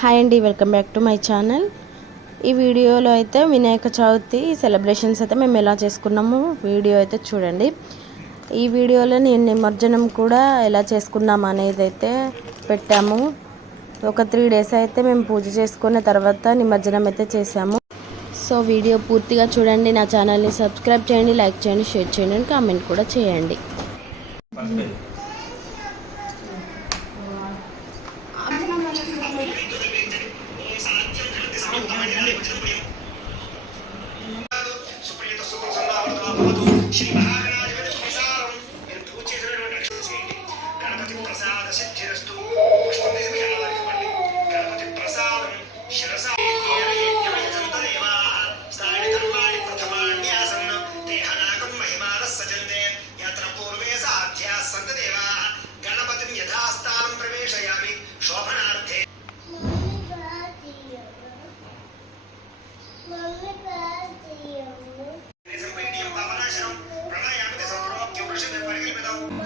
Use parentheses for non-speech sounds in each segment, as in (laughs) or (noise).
Hi అండి welcome back to my channel. ఈ వీడియోలో అయితే వినాయక చవితి సెలబ్రేషన్స్ అయితే మేము ఎలా చేసుకున్నాము వీడియో అయితే చూడండి. ఈ వీడియోలో నేను నిమజ్జనం కూడా ఎలా చేసుకున్నాం అనేది అయితే పెట్టాము. ఒక త్రీ డేస్ అయితే మేము పూజ చేసుకున్న తర్వాత నిమజ్జనం అయితే చేసాము సో వీడియో పూర్తిగా చూడండి నా ఛానల్ని సబ్స్క్రైబ్ చేయండి లైక్ చేయండి షేర్ చేయండి కామెంట్ కూడా చేయండి. 我他妈类。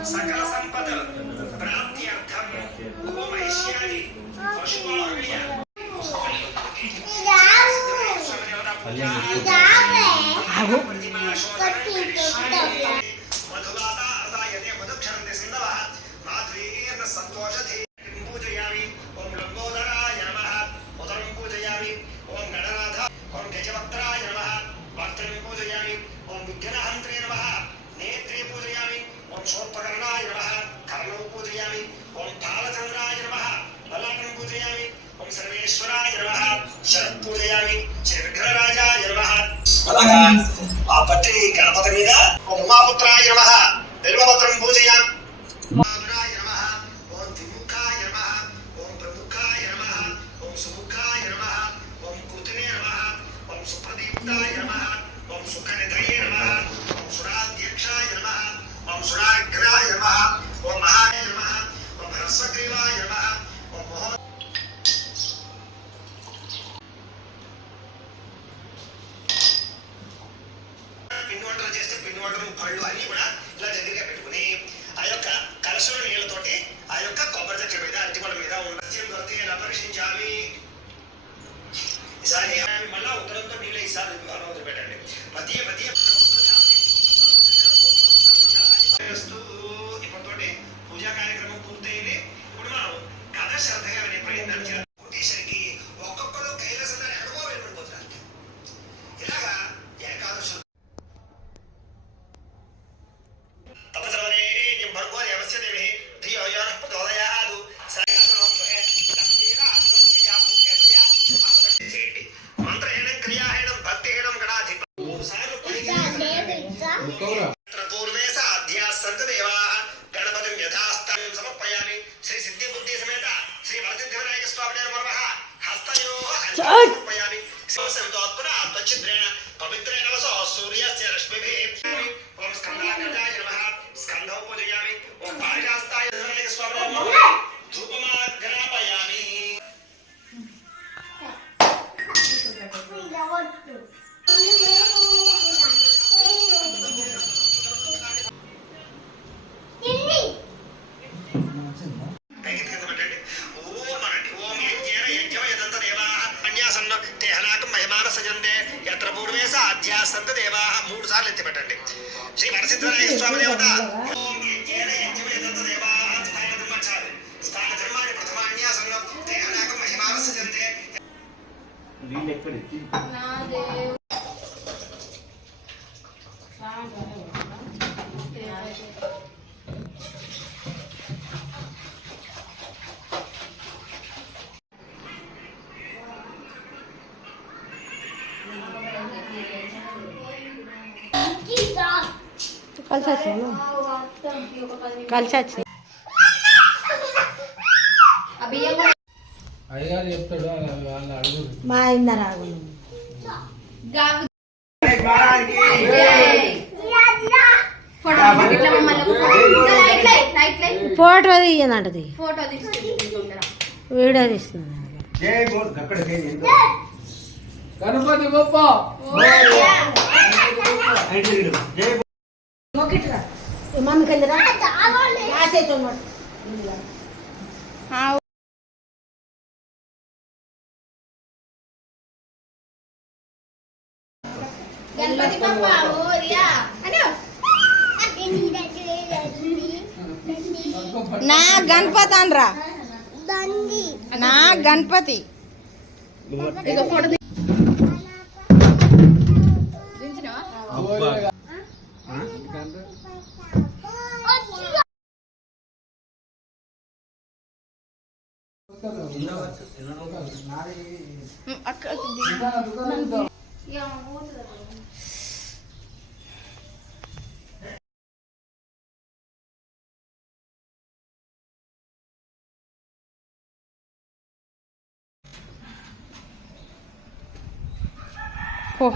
సకల సంపద ప్రాప్త్యర్థం గోమహిష్యాది పశుపాహ్య మధువాత అర్దాయతే మధుక్షరంతి సింధవః మాధ్వీర్న సంతోషధి పూజయామి ఓం లంబోదరాయ నమః ఉదరం పూజయామి ఓం గణనాథ ఓం గజవక్త్రాయ నమః వక్త్రం పూజయామి ఓం విఘ్నహంత్రే నమః నేత్రే శోత్పకర్ణాయ నమః. కర్ణౌ పూజయామి. ఓం తాళచంద్రాయ నమః. లలాటం పూజయామి. ఓం సర్వేశ్వరాయ నమః. శరత్ పూజయామి. శ్రీ విఘ్నరాజాయ నమః. అలాగా ఆ గణపతి మీద ఓం ఉమాపుత్రాయ నమః. బిల్వపత్రం పూజయామి त्रिपूर्वे साध्या सन्त देवाः गणपतिं यथास्तं समर्पयामि श्री सिद्धिबुद्धि समेत श्री वरसिद्धिविनायक स्वामिने नमः हस्तयोः समर्पयामि संसर्गोत्पुरा त्वचिद्रेण पवित्रेण वसो सूर्यस्य रश्मिभिः ॐ स्कन्धाकर्ताय नमः स्कन्धौ पूजयामि ॐ पारिजास्ताय विनायक स्वामिने नमः धूपमाघ्रापयामि Thank you. అన్యాసన్న తేహనాకం మహిమాన సజంతే యత్ర పూర్వే సాధ్యా సంత దేవాః మూడు సార్లు ఎత్తి పెట్టండి. శ్రీ వరసిద్ధనాయక స్వామి దేవత (laughs) ఓం యజ్ఞేన కలిసి వచ్చింది కలిసి వచ్చింది మా ఇంద రాగు ఫోటో తీయనంటది. వీడియో తీస్తుంది జై ఒక్కటిరా మమ్మీ కిందరా రాసేతో గణపతి పప్ప ఓరియా. నా గణపతి అనరా. నా గణపతి. పో.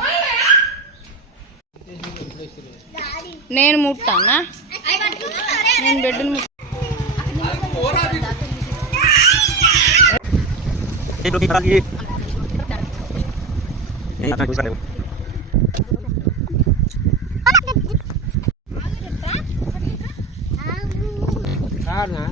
నేను ముట్టానా? నేను బెడ్ని ముట్ట Hidup kita lagi. Bisa deh. Karena